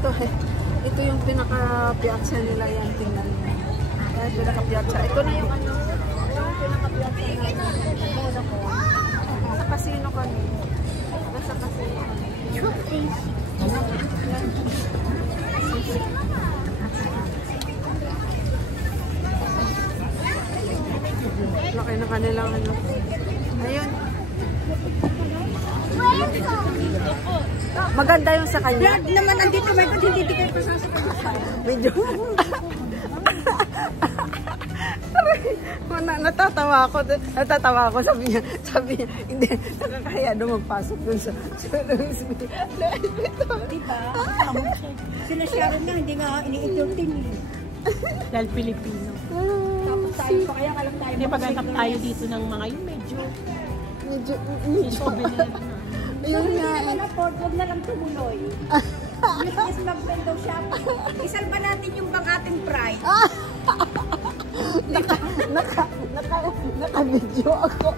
ito yung pinaka-piazza nila yan, tingnan mo. Yan, pinaka-piazza. Ito na yung ano, yung pinaka-piazza nila. Sa casino kami. Nasa casino kami. Laki na kanilang ano. Ayun. Maganda yung sa kanya. Vlog naman nandito may pati hindi kayo pasasakay. Medyo. Natatawa ako, sabi niya, hindi, nakakaya doon magpasok dun sa Diba? Sila Sharon nga, hindi nga ini-entertain eh. Dahil Pilipino. Tapos tayo pa kaya kalang tayo. Hindi paghanap tayo dito ng mga yung medyo souvenir na. Ayun nga. Huwag na lang tumuloy. Yes, mag-window shopping. Isalba natin yung bang ating pride. Naka-video ako.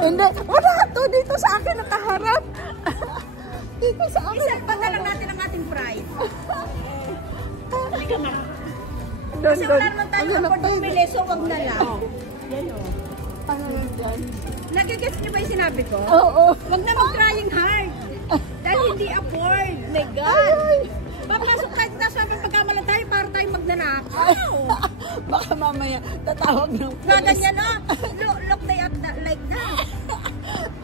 Hindi, wala to dito sa akin nakaharap. Dito sa akin. Isalba na lang natin ang ating pride. Hindi ka na. Kasi wala naman tayo kapag bumili, so wag na lang. Yan o. Ano yun dyan? Nagigets niyo ba yung sinabi ko? Oo. Wag na mag-trying hard. Dahil hindi afford. My God. Papasok tayo na sa amin pagkamalan tayo para tayo magnanakaw. Baka mamaya tatawag ng pulis. Gaganyan na. Look they at that like that.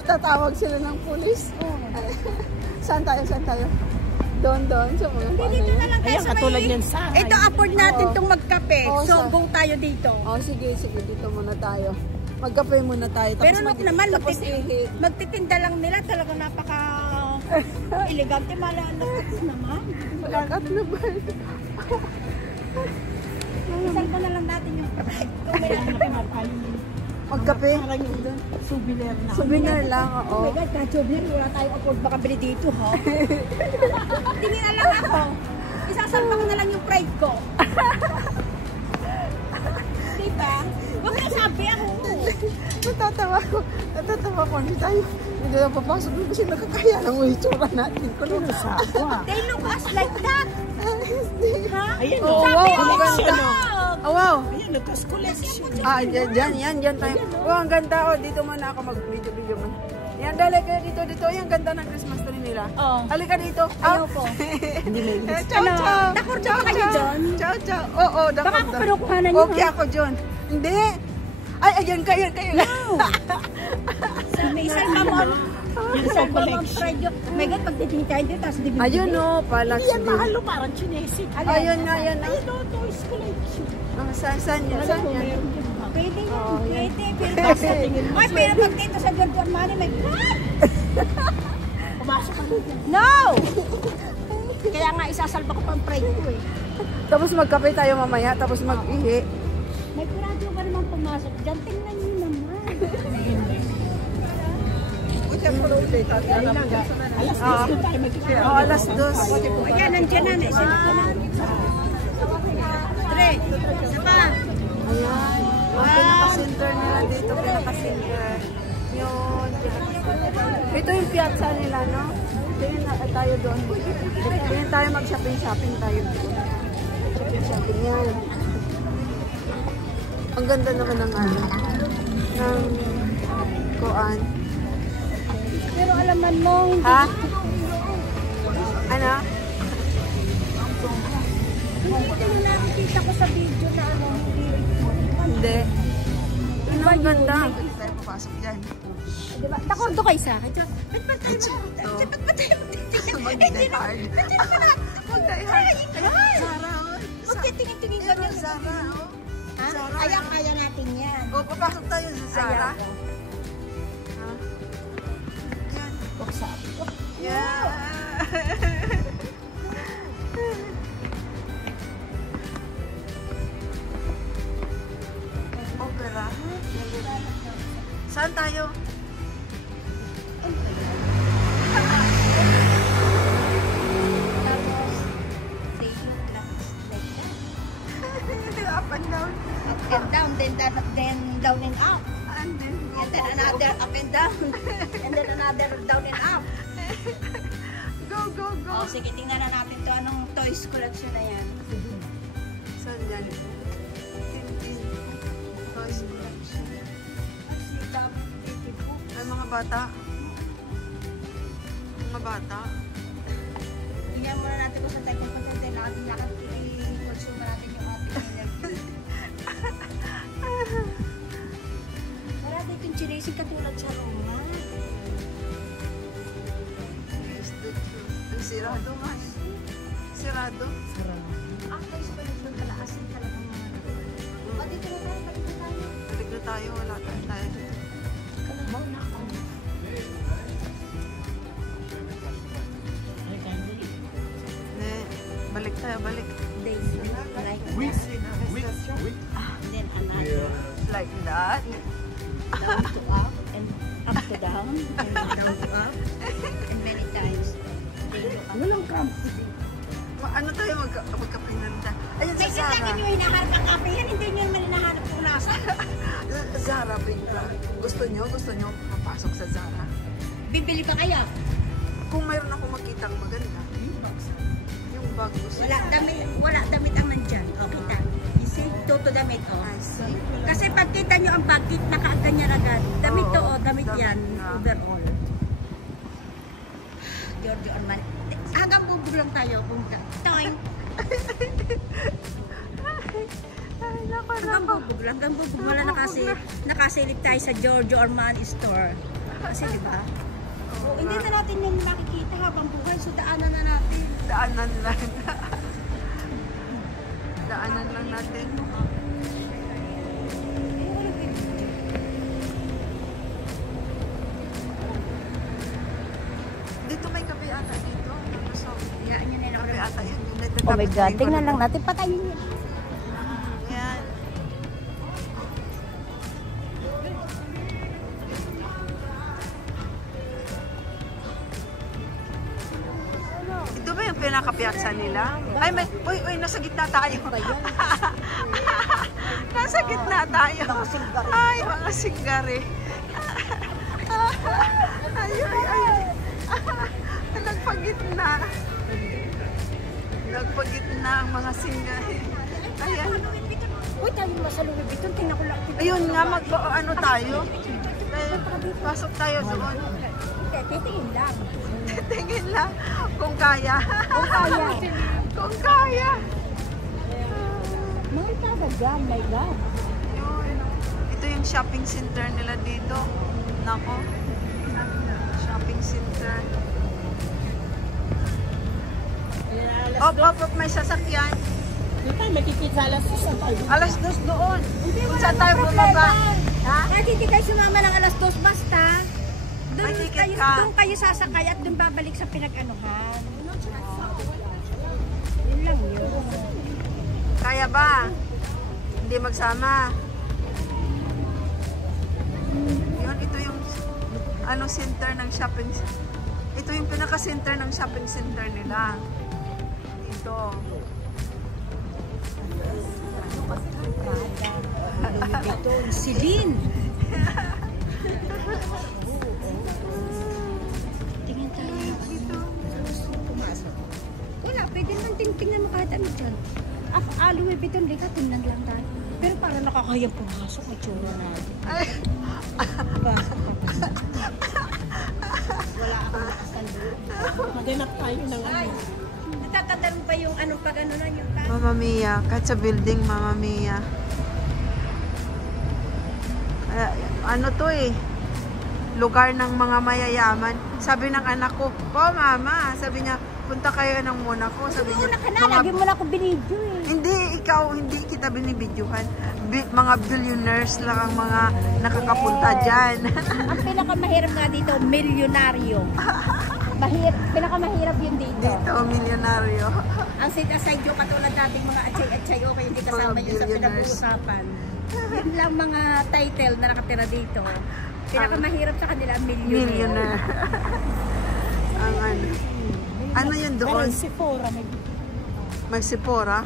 Tatawag sila ng pulis. Saan tayo? Doon sa mga Dito na lang tayo Ayan, sa katulad may... yan sa... Ito, afford natin itong magkape. Oo, So, sa- go tayo dito. Oh, sige, dito muna tayo. Magkape muna tayo. Tapos Pero look naman, tapos ihi. magtitinda lang nila. Talagang napaka... elegante. Malalakas naman. Malakat na ba? Isang pa na lang natin yung pride. Magkape? Parang yung souvenir na. Souvenir lang, Oh oo. my God, kahit souvenir, wala tayong afford baka bili dito, ha? Tingin na lang ako. Isasalpa ko na lang yung pride ko. Diba? Huwag na sabi ako. Natatawa ko. Hindi tayo papasok doon kasi nakakaya ng itsura natin. Kung They look us like that. Ha? Ayan Oh, o. wow, ang Collection ganda. o. Oh, wow. Ayan, Lucas Collection. Yan tayo. Oh, ang ganda. Oh, dito muna ako mag-video man. Yan, dali kayo dito. Yan, ganda ng Christmas tree nila. Oh. Halika dito. Ayaw ko. Hindi may Ciao. Dakor ba kayo dyan? Ciao. Oo, dakor. Baka ako pinukuhanan nyo, Okay ha? ako dyan. Hindi. Ay, ayan kayo. May salba mo. Yung sa collection. Oh my God, pagtitingin dito, tapos di Ayun o, palas Yan, din. mahal o. Parang chinesik. Ayun na. Ayun o, toys collection. Saan yan? Pwede Oh, yan. yan. Pwede. Ay, pero pag dito sa Giorgio Armani, may... Pumasok ka dito. No! Kaya nga, isasalba ko pang pride ko eh. Tapos magkape tayo mamaya, tapos mag-ihi. May kuradyo ka naman pumasok dyan. Tingnan nyo naman. Alas 2 doon tayo magkikita. Oh, alas 2. Ayan, nandiyan na. Naisip ko na. Tre, isa pa. Ayan. Ang pinaka-center nila dito, pinaka-center. Yun. Ito yung piazza nila, no? Ito yung tayo doon. Ito yung tayo mag-shopping tayo doon. Shopping yan. Ang ganda naman ng ano. Ng kuan. Pero alaman mo, Ha? Ano? hindi ko na nakikita ko sa video na ano, Hindi. Ano ang ganda? Hindi tayo papasok dyan. diba? Takordo kayo sa akin. Ba't ba tayo magtitingin? Mag-die hard. Mag-die hard. Zara, oh. Magtitingin-tingin ka niya. Zara, oh. Ha? Zara. Kaya natin yan. O, papasok tayo sa Zara. Ayaw ko. Ha? Yan. Buksan. Yeah. Opera. Saan tayo? Up and down. Up and down, then down and up. And then, And then another up and down. And then another down and up. sige, tingnan na natin to. Anong toys collection na yan? Saan yan? Tintin. Toys collection. Ay, mga bata. Mga bata. Tingnan muna natin kung saan tayo pupunta natin. I-consume natin yung ating energy. Wala dito yung chinesing katulad sa Roma. Ang sirado nga. Sirado. Ang toys collection pala asin talagang mga dito na tayo, balik na tayo. Balik na tayo. Wala tayo dito. Kalabaw na ako. Ne, balik tayo, balik. Days like Oui, that. oui, oui. Then another. Like that. Down to up and up to down and down to up and many times. Walang camp. Ano tayo magkapinanda? Ayun sa May Zara. lagi nyo hinaharap ang kape yan, hindi nyo naman hinahanap kung nasa. Zara, bigla. Gusto nyo papasok sa Zara? Bibili pa kaya? Kung mayroon ako makitang maganda, yung bag gusto. Wala damit ang nandyan. O, kita. You see? Toto damit, o. I see. Kasi pag kita nyo ang bagkit, nakaganyan agad. Damit to, o. Damit yan. na. Overall. Giorgio Armani. Hanggang bubog lang tayo. Toing! Ay, naku, Hanggang naku. bubog lang. Hanggang bubog. Wala nakasilip tayo sa Giorgio Armani store. Kasi diba? O, hindi na natin yung makikita habang buhay. So, daanan na natin. Daanan lang. Daanan lang natin. Dito may kape ata dito. So, Hayaan nyo na lang. kape ata yun. Oh my God, tingnan lang natin. Patayin nyo. Yan. Ito ba yung pinaka-piazza nila? Ay, may, uy, nasa gitna tayo. Nasa gitna tayo. Ay, mga singgari. Ay. Nagpagitna. Nagpagitna ang mga singgari. Ayan. Uy, tayo masalunod dito. Tingnan ko lang. Ayun nga, ano tayo? Pasok tayo doon. Titingin lang. Tingin lang kung kaya. Kung kaya. Kung kaya. Mahal talaga, my God. Yun. Ito yung shopping center nila dito. Nako. Shopping center. Op, may sasakyan. Hindi tayo makikita alas 2 tayo. Alas 2 doon. Kung saan tayo bumaba? Ha? Kahit hindi kayo sumama ng alas 2, basta May doon ticket kayo, ka. doon kayo sasakay at doon babalik sa pinag-anuhan. Yun lang yun. Kaya ba? Hindi magsama. Yun, ito yung center ng shopping. Ito yung pinaka-center ng shopping center nila. Dito. Ito, Celine. Tingin tayo. Dito. Pumasok. Wala, pwede naman tingnan mo kahit ano dyan. Louis Vuitton, lika, tingnan lang tayo. Pero para nakakayang pumasok, may tsura natin. Ay, Pasok pa. Wala akong nakasalo. Maghanap tayo ng ano. Natatandaan pa yung ano pag ano na yung Mama Mia. Kahit sa building, Mama Mia. Ano to eh? Lugar ng mga mayayaman. Sabi ng anak ko, po mama, sabi niya, punta kayo ng Monaco. Sabi niya, una ka na, lagi mo na ako binidyo eh. hindi, ikaw, hindi kita binibidyohan. Mga billionaires lang ang mga nakakapunta dyan. Ang pinakamahirap nga dito, milyonaryo. Pinakamahirap yun dito. Dito, milyonaryo. Ang set aside yung katulad nating mga atsay-atsay, okay, hindi kasama Mga yun sa billionaires. pinag-uusapan. Yun lang mga title na nakatira dito. Pinakamahirap sa kanila, millionaire. Millionaire. Ang ano. Ano yun doon? Meron Sephora. Magsipora?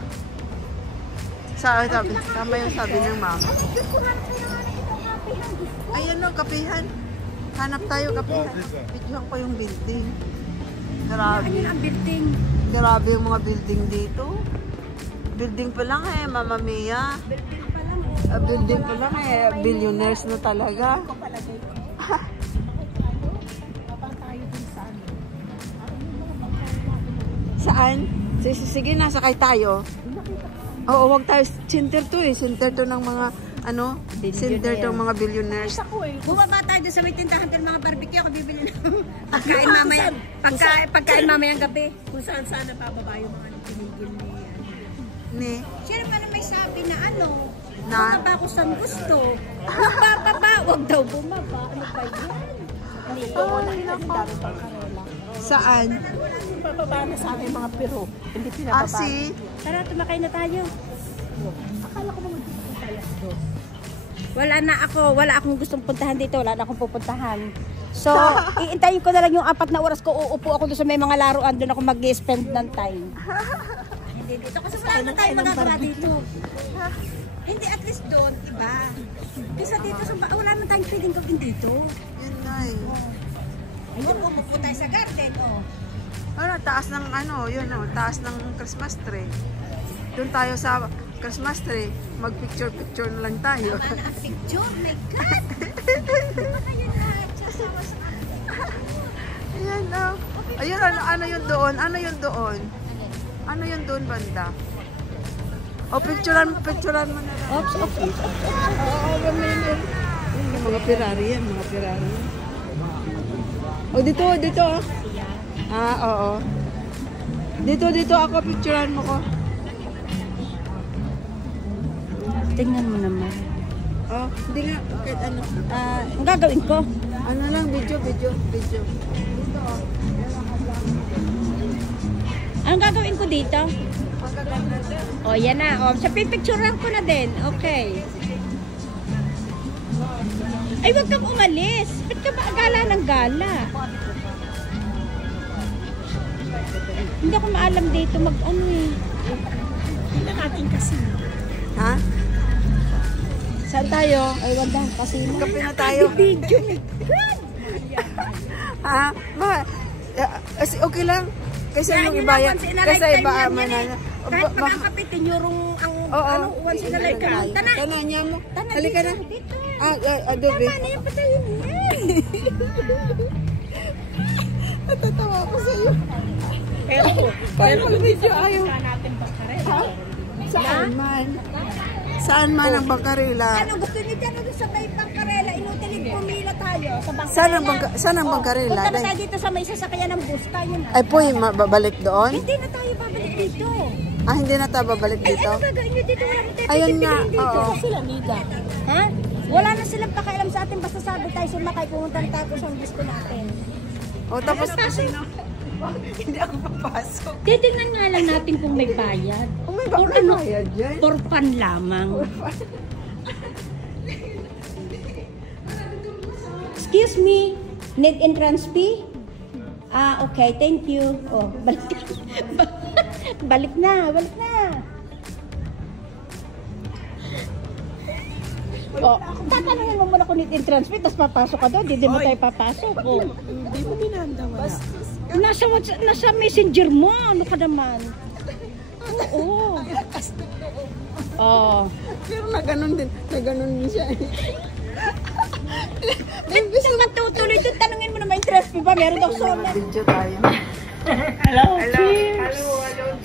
Sabi, tama yung sabi ng mama. Ayan o, kapihan. Hanap tayo, kapihan. Videohan ko yung building. Grabe. Ano ang building? Grabe yung mga building dito. Building pa lang eh, Mama Mia. Building pa lang eh. Building pa lang eh, billionaires na talaga. Ko palagay ko. Saan? Sige na, sakay tayo. Oo, wag tayo. Center to eh. Center to ng mga, ano? Center to ng mga billionaires. Bumaba tayo doon sa may tindahan ng mga barbecue. Ako bibili ng pagkain mamaya. Pagkain mamayang gabi. Kung saan na pababa yung mga tinigil ni Ni? Sino man ang may sabi na ano? Na? Bumaba ko sa gusto. Bababa, wag daw bumaba. Ano ba yan? Ay, nako. Saan? Pababa na sa akin mga pero. Hindi pinababa. Si? Tara, tumakay na tayo. Akala ko naman dito tayo doon. Wala akong gustong puntahan dito. Wala na akong pupuntahan. So, iintayin ko na lang yung 4 na oras ko. Uupo ako doon sa may mga laruan. Doon ako mag-spend ng time. Hindi dito. Kasi wala na tayo magagawa dito. Hindi, at least doon, iba. Kasi dito, wala na tayong pwedeng gawin dito. Yun na eh. Ayun, umupo tayo sa garden, oh. Ano, taas ng ano, yun oh, taas ng Christmas tree. Doon tayo sa Christmas tree, mag-picture-picture na lang tayo. Tama na ang picture, my God! Di ba kayo lahat sasawa sa akin? Ayan oh. Ayun, ano yun doon? Ano yun doon? Ano yun doon, banda? O, picturean mo na lang. Oops. Oo, gaminin. Yung mga Ferrari yan, mga Ferrari. O, dito. Oo. Dito ako, picturean mo ko. Tingnan mo naman. Oh, hindi nga, kahit ano. Ang gagawin ko? Ano lang, video. Dito oh. Anong gagawin ko dito? O, yan na. O, sa pipicturean ko na din. Okay. Ay, wag kang umalis. Ba't ka ba gala ng gala? Hindi ako maalam dito mag-ano eh. Hindi natin kasi. Ha? Saan tayo? Ay, wag na. Kasi Kape na tayo. video. Ha? Okay lang. Kasi yung iba yan. Kasi iba manana. Kahit magkakapitin yung ano, once in a lifetime. Tana. Tana niya mo. Tana, Halika na. dito. Adobe. Tama na yung patayin yan. Natatawa ko sa iyo. Pero Video ayaw. natin pa rin. Saan man ang Bangkarela? Ano gusto niyo dyan? Ano sa may Bangkarela? Inutilid pumila tayo sa Bangkarela. Saan ang Bangkarela? Punta na tayo dito sa may sasakyan ng bus tayo na. Ay po, babalik doon? Hindi na tayo babalik dito. Hindi na tayo babalik Ay, dito? ano gagawin nyo dito? Wala na tayo Ayun nga, pipiliin dito. oo. Sila nida. Ha? Wala na silang pakialam sa atin. Basta sabi tayo sumakay. Pumunta na tayo sa gusto natin. O tapos hindi ako papasok. Titignan nga lang natin kung may bayad. Oh, may Or bayad dyan? For fun lamang. Excuse me, need entrance fee? Okay, thank you. Oh, balik. balik na. Oh, tatanungin mo muna kung need entrance fee, tapos papasok ka doon, hindi mo tayo papasok. Oh. Hindi mo minanda wala. Nasa messenger mo, ano ka naman? Oo. Oh. Pero na ganun din siya. Ba't naman tutuloy doon? Tanungin mo naman yung interest fee ba? Meron daw solar. Video tayo. Hello, Hello,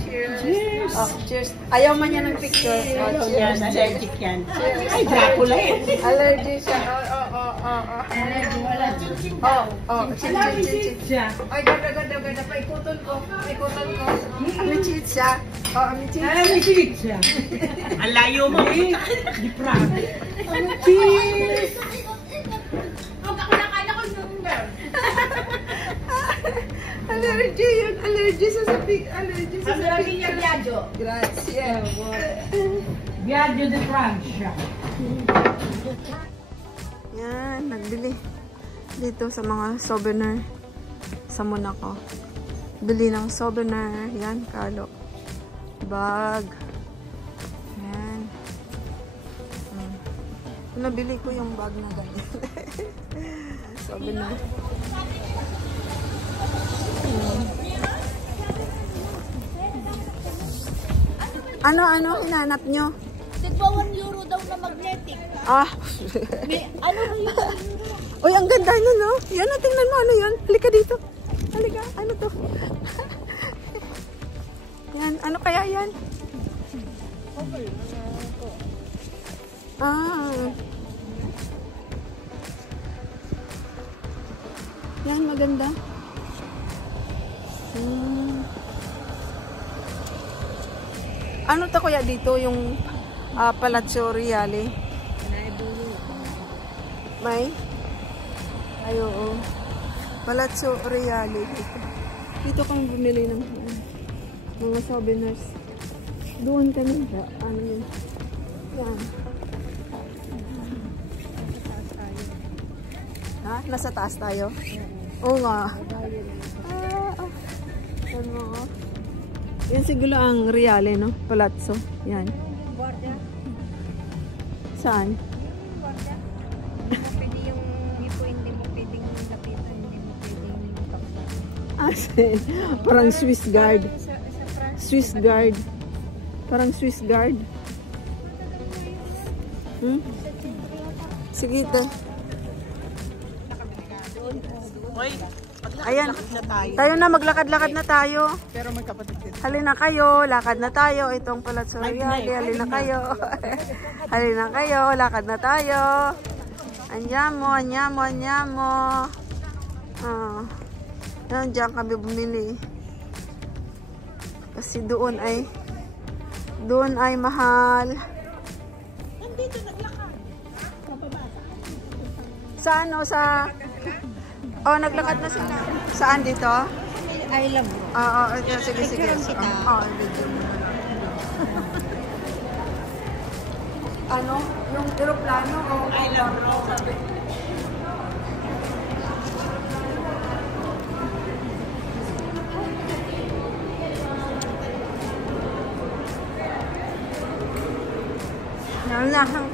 cheers. Oh, cheers. Ayaw man niya ng picture. Oh, Yan, cheers. allergic yan. Ay, Dracula yan. Allergy siya. Allergy, wala. Chin. Siya. Ay, ganda. Paikuton ko. Amichit siya. Amichit. Allergic siya. Ang layo mo eh. Di proud. Cheers! Allergy yun. Allergy sa sabi. Allergy sa sabi. niya Biagio. Grazie. Biagio de Francia. Yan, nagbili dito sa mga souvenir sa Monaco. Bili ng souvenir. Yan, kalo. Bag. Yan. Nabili ko yung bag na ganyan. Souvenir. Ano hinanap nyo? Tigwa 1 euro daw na magnetic. Ah. May, ano ba yun? Uy, ang ganda nyo, no? Yan, tingnan mo, ano yun? Halika dito. Halika, ano to? Yan, ano kaya yan? Ah. Yan, maganda. Ano to kuya dito? Yung Palazzo Reale? May? Ay, oo. Palazzo Reale. Dito kang bumili ng mga souvenirs. Doon kami. Ano yun? Yan. Ha? Nasa taas tayo? Oo nga. Ano? Yan siguro ang Reale, no? Palazzo. Yan. Saan? Pwede yung ipo, hindi mo pwedeng lapitan, hindi mo pwedeng takpan. Parang Swiss guard. Swiss guard. Parang Swiss guard. Sige, te. Hoy, Ayan. maglakad na tayo. Tayo na, maglakad-lakad na tayo. Pero may kapatid din. Halina kayo, lakad na tayo. Itong Palazzo Reale, halina kayo. Halina kayo, lakad na tayo. Anyamo, anyamo, anyamo. Yan, diyan kami bumili. Kasi doon ay mahal. Nandito, naglakad. Sa ano, sa... Oh, naglakad na sila. Saan dito? I love you. Oo, sige, sige. Picturean kita. Oo, video mo. Ano? Yung aeroplano o... I love Rome. Nalahang.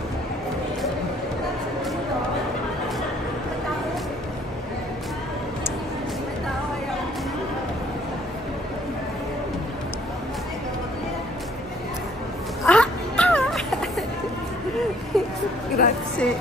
Grazie.